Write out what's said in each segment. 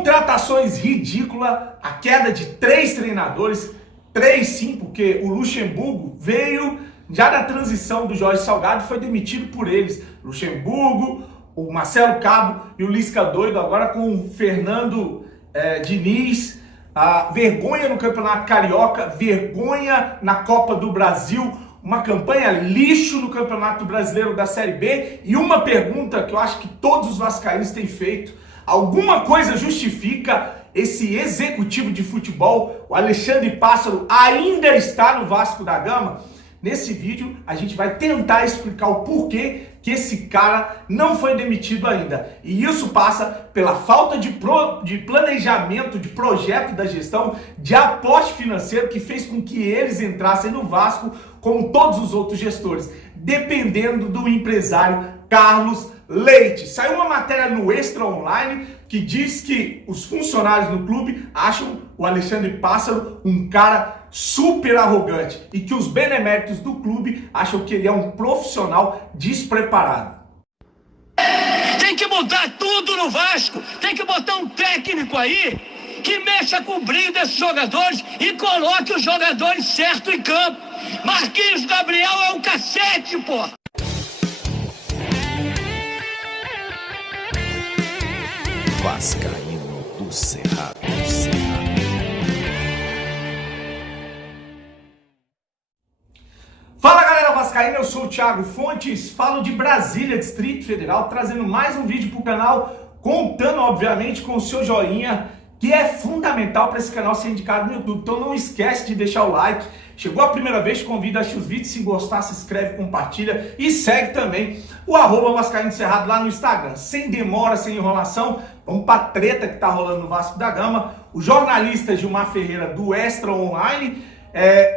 Contratações ridículas, a queda de 3 treinadores, 3 sim, porque o Luxemburgo veio já na transição do Jorge Salgado e foi demitido por eles. Luxemburgo, o Marcelo Cabo e o Lisca doido, agora com o Fernando Diniz. Vergonha no Campeonato Carioca, vergonha na Copa do Brasil, uma campanha lixo no Campeonato Brasileiro da Série B. E uma pergunta que eu acho que todos os vascaínos têm feito: alguma coisa justifica esse executivo de futebol, o Alexandre Pássaro, ainda está no Vasco da Gama? Nesse vídeo a gente vai tentar explicar o porquê que esse cara não foi demitido ainda. E isso passa pela falta de planejamento, de projeto da gestão, de aporte financeiro que fez com que eles entrassem no Vasco como todos os outros gestores, dependendo do empresário Carlos Leite. Saiu uma matéria no Extra Online que diz que os funcionários no clube acham o Alexandre Pássaro um cara super arrogante e que os beneméritos do clube acham que ele é um profissional despreparado. Tem que mudar tudo no Vasco, tem que botar um técnico aí que mexa com o brilho desses jogadores e coloque os jogadores certos em campo. Marquinhos Gabriel é um cacete, porra! Vascaíno do Cerrado. Fala galera vascaína, eu sou o Thiago Fontes, falo de Brasília, Distrito Federal, trazendo mais um vídeo pro canal, contando obviamente com o seu joinha, que é fundamental para esse canal ser indicado no YouTube. Então não esquece de deixar o like. Chegou a primeira vez, te convido a assistir os vídeos. Se gostar, se inscreve, compartilha e segue também o @Vascaíno Cerrado lá no Instagram. Sem demora, sem enrolação, vamos pra treta que tá rolando no Vasco da Gama. O jornalista Gilmar Ferreira do Extra Online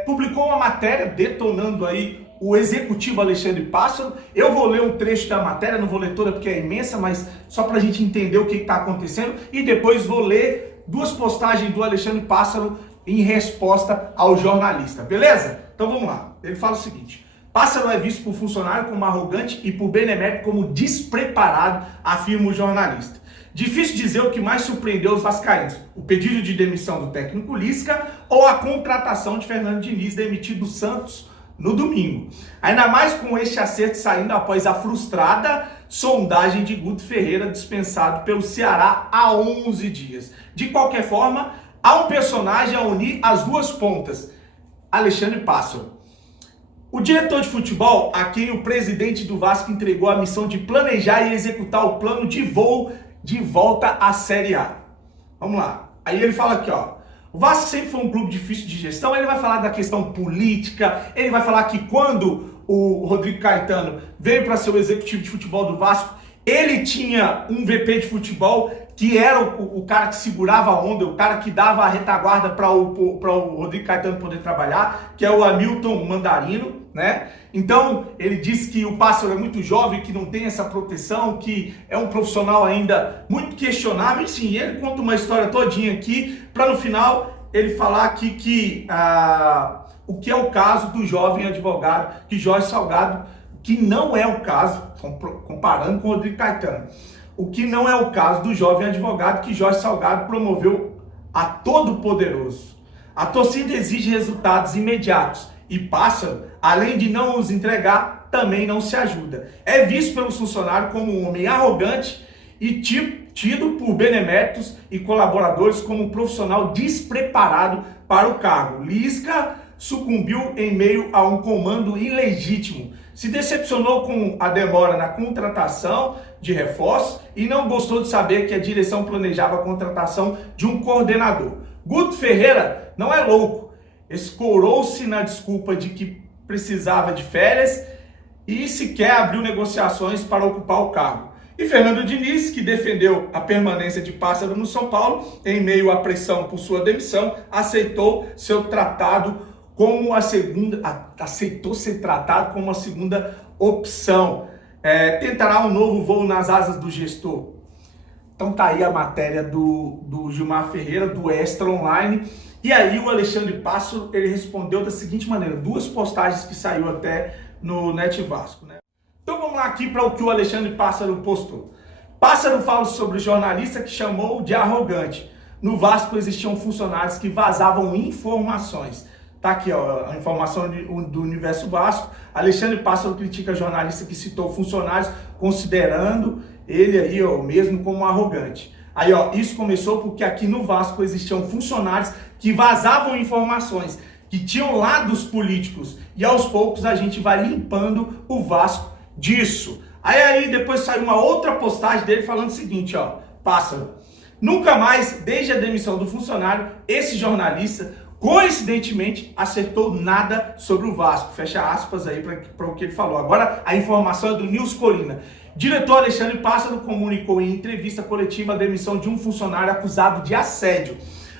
publicou uma matéria detonando aí o executivo Alexandre Pássaro. Eu vou ler um trecho da matéria, não vou ler toda porque é imensa, mas só pra gente entender o que está acontecendo, e depois vou ler 2 postagens do Alexandre Pássaro em resposta ao jornalista, beleza? Então vamos lá. Ele fala o seguinte: Pássaro é visto por funcionário como arrogante e por benemérito como despreparado, afirma o jornalista. Difícil dizer o que mais surpreendeu os vascaínos: o pedido de demissão do técnico Lisca ou a contratação de Fernando Diniz, demitido do Santos no domingo. Ainda mais com este acerto saindo após a frustrada sondagem de Guto Ferreira, dispensado pelo Ceará há 11 dias. De qualquer forma, há um personagem a unir as duas pontas: Alexandre Pássaro. O diretor de futebol, a quem o presidente do Vasco entregou a missão de planejar e executar o plano de voo de volta à Série A. Vamos lá. Aí ele fala aqui, ó: o Vasco sempre foi um clube difícil de gestão. Ele vai falar da questão política, ele vai falar que quando o Rodrigo Caetano veio para ser o executivo de futebol do Vasco, ele tinha um VP de futebol que era o cara que segurava a onda, o cara que dava a retaguarda para o Rodrigo Caetano poder trabalhar, que é o Hamilton Mandarino, né? Então ele disse que o Pássaro é muito jovem, que não tem essa proteção, que é um profissional ainda muito questionável. E sim, ele conta uma história todinha aqui para no final ele falar aqui que o que é o caso do jovem advogado que Jorge Salgado, que não é o caso, comparando com o Rodrigo Caetano, o que não é o caso do jovem advogado que Jorge Salgado promoveu a todo-poderoso. A torcida exige resultados imediatos e Pássaro, além de não os entregar, também não se ajuda. É visto pelos funcionários como um homem arrogante e tido por beneméritos e colaboradores como um profissional despreparado para o cargo. Lisca sucumbiu em meio a um comando ilegítimo, se decepcionou com a demora na contratação de reforços e não gostou de saber que a direção planejava a contratação de um coordenador. Guto Ferreira não é louco, escorou-se na desculpa de que precisava de férias e sequer abriu negociações para ocupar o cargo. E Fernando Diniz, que defendeu a permanência de Pássaro no São Paulo, em meio à pressão por sua demissão, aceitou ser tratado como a segunda opção. Tentará um novo voo nas asas do gestor. Então tá aí a matéria do Gilmar Ferreira, do Extra Online. E aí o Alexandre Pássaro, ele respondeu da seguinte maneira: 2 postagens que saiu até no Net Vasco, né? Então vamos lá aqui para o que o Alexandre Pássaro postou. Pássaro fala sobre o jornalista que chamou de arrogante. No Vasco existiam funcionários que vazavam informações. Tá aqui, ó, a informação do Universo Vasco. Alexandre Pássaro critica jornalista que citou funcionários, considerando ele aí, ó, mesmo como arrogante. Aí, ó, isso começou porque aqui no Vasco existiam funcionários que vazavam informações, que tinham lados políticos. E aos poucos a gente vai limpando o Vasco disso. Aí depois saiu uma outra postagem dele falando o seguinte, ó, Pássaro. Nunca mais, desde a demissão do funcionário, esse jornalista, coincidentemente, acertou nada sobre o Vasco. Fecha aspas aí para o que ele falou. Agora, a informação é do Nils Colina. Diretor Alexandre Pássaro comunicou em entrevista coletiva a demissão de um funcionário acusado de assédio.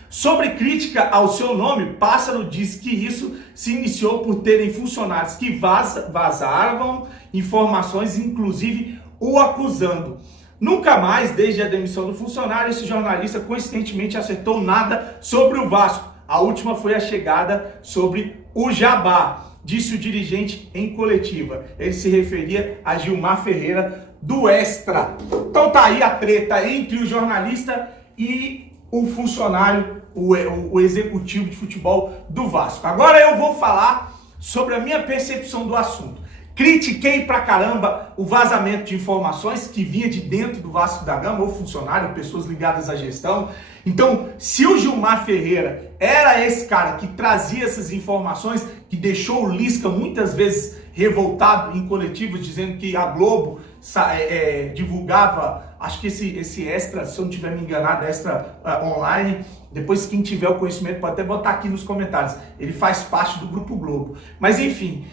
Sobre crítica ao seu nome, Pássaro diz que isso se iniciou por terem funcionários que vazavam informações, inclusive o acusando. Nunca mais, desde a demissão do funcionário, esse jornalista coincidentemente acertou nada sobre o Vasco. A última foi a chegada sobre o Jabá, disse o dirigente em coletiva. Ele se referia a Gilmar Ferreira do Extra. Então tá aí a treta entre o jornalista e o funcionário, o executivo de futebol do Vasco. Agora eu vou falar sobre a minha percepção do assunto. Critiquei pra caramba o vazamento de informações que vinha de dentro do Vasco da Gama, ou funcionário, pessoas ligadas à gestão. Então, se o Gilmar Ferreira era esse cara que trazia essas informações, que deixou o Lisca muitas vezes revoltado em coletivos, dizendo que a Globo divulgava, acho que esse extra, se eu não estiver me enganado, extra online, depois quem tiver o conhecimento pode até botar aqui nos comentários, ele faz parte do Grupo Globo. Mas enfim,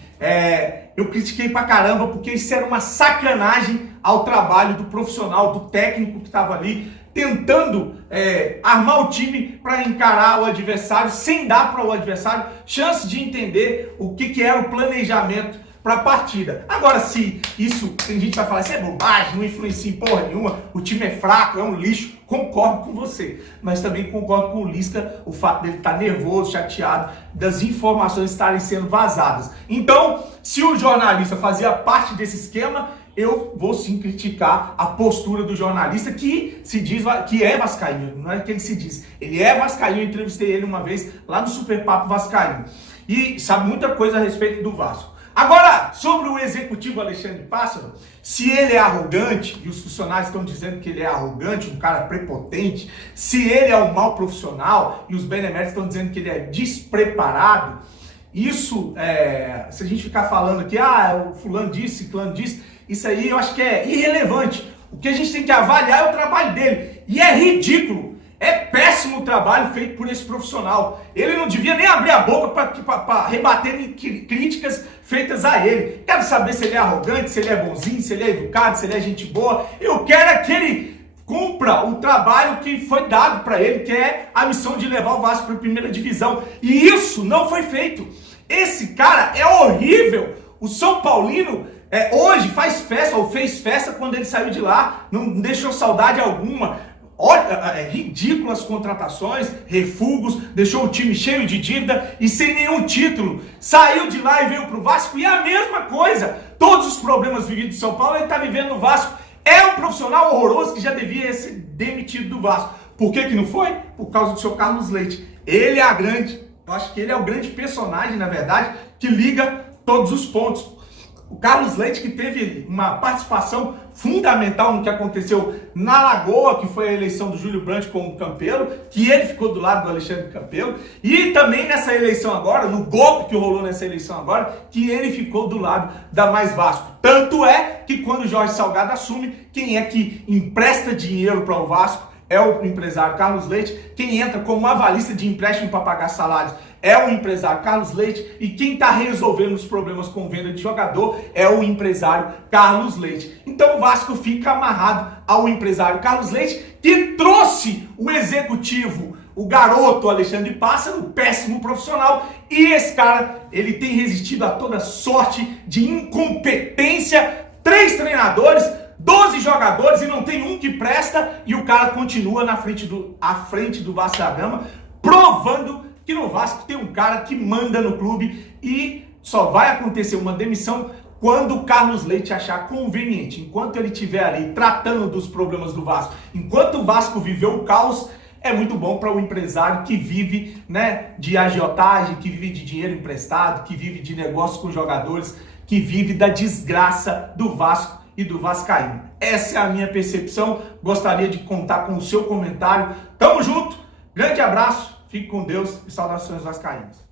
eu critiquei pra caramba, porque isso era uma sacanagem ao trabalho do profissional, do técnico que estava ali, tentando armar o time para encarar o adversário, sem dar para o adversário chance de entender o que era o planejamento para a partida. Agora, se isso, tem gente que vai falar, isso é bobagem, não influencia em porra nenhuma, o time é fraco, é um lixo, concordo com você. Mas também concordo com o Lisca, o fato dele estar nervoso, chateado, das informações estarem sendo vazadas. Então, se o jornalista fazia parte desse esquema, eu vou sim criticar a postura do jornalista que se diz que é vascaíno, não é que ele se diz. Ele é vascaíno, eu entrevistei ele uma vez lá no Super Papo Vascaíno. E sabe muita coisa a respeito do Vasco. Agora, sobre o executivo Alexandre Pássaro, se ele é arrogante, e os funcionários estão dizendo que ele é arrogante, um cara prepotente, se ele é um mau profissional, e os beneméritos estão dizendo que ele é despreparado, isso, se a gente ficar falando aqui, o fulano disse, ciclano disse, isso aí eu acho que é irrelevante. O que a gente tem que avaliar é o trabalho dele. E é ridículo. É péssimo o trabalho feito por esse profissional. Ele não devia nem abrir a boca para rebater em críticas feitas a ele. Quero saber se ele é arrogante, se ele é bonzinho, se ele é educado, se ele é gente boa. Eu quero é que ele cumpra o trabalho que foi dado para ele, que é a missão de levar o Vasco para a primeira divisão. E isso não foi feito. Esse cara é horrível. O São Paulino hoje faz festa, ou fez festa quando ele saiu de lá, não deixou saudade alguma. Olha, ridículas contratações, refugos, deixou o time cheio de dívida e sem nenhum título. Saiu de lá e veio pro Vasco e é a mesma coisa. Todos os problemas vividos em São Paulo ele tá vivendo no Vasco. É um profissional horroroso que já devia ser demitido do Vasco. Por que não foi? Por causa do seu Carlos Leite. Ele é eu acho que ele é o grande personagem, na verdade, que liga todos os pontos. O Carlos Leite, que teve uma participação fundamental no que aconteceu na Lagoa, que foi a eleição do Júlio Brandt como Campelo, que ele ficou do lado do Alexandre Campelo, e também nessa eleição agora, no golpe que rolou nessa eleição agora, que ele ficou do lado da Mais Vasco. Tanto é que quando o Jorge Salgado assume, quem é que empresta dinheiro para o Vasco é o empresário Carlos Leite, quem entra como avalista de empréstimo para pagar salários é o empresário Carlos Leite, e quem está resolvendo os problemas com venda de jogador é o empresário Carlos Leite. Então o Vasco fica amarrado ao empresário Carlos Leite, que trouxe o executivo, o garoto Alexandre Pássaro, péssimo profissional, e esse cara, ele tem resistido a toda sorte de incompetência, 3 treinadores, 12 jogadores e não tem um que presta, e o cara continua à frente do Vasco da Gama, provando que no Vasco tem um cara que manda no clube, e só vai acontecer uma demissão quando o Carlos Leite achar conveniente, enquanto ele estiver ali tratando dos problemas do Vasco, enquanto o Vasco viveu o caos, é muito bom para o empresário que vive, né, de agiotagem, que vive de dinheiro emprestado, que vive de negócio com jogadores, que vive da desgraça do Vasco e do Vascaíno. Essa é a minha percepção, gostaria de contar com o seu comentário. Tamo junto, grande abraço, fique com Deus e saudações vascaínas.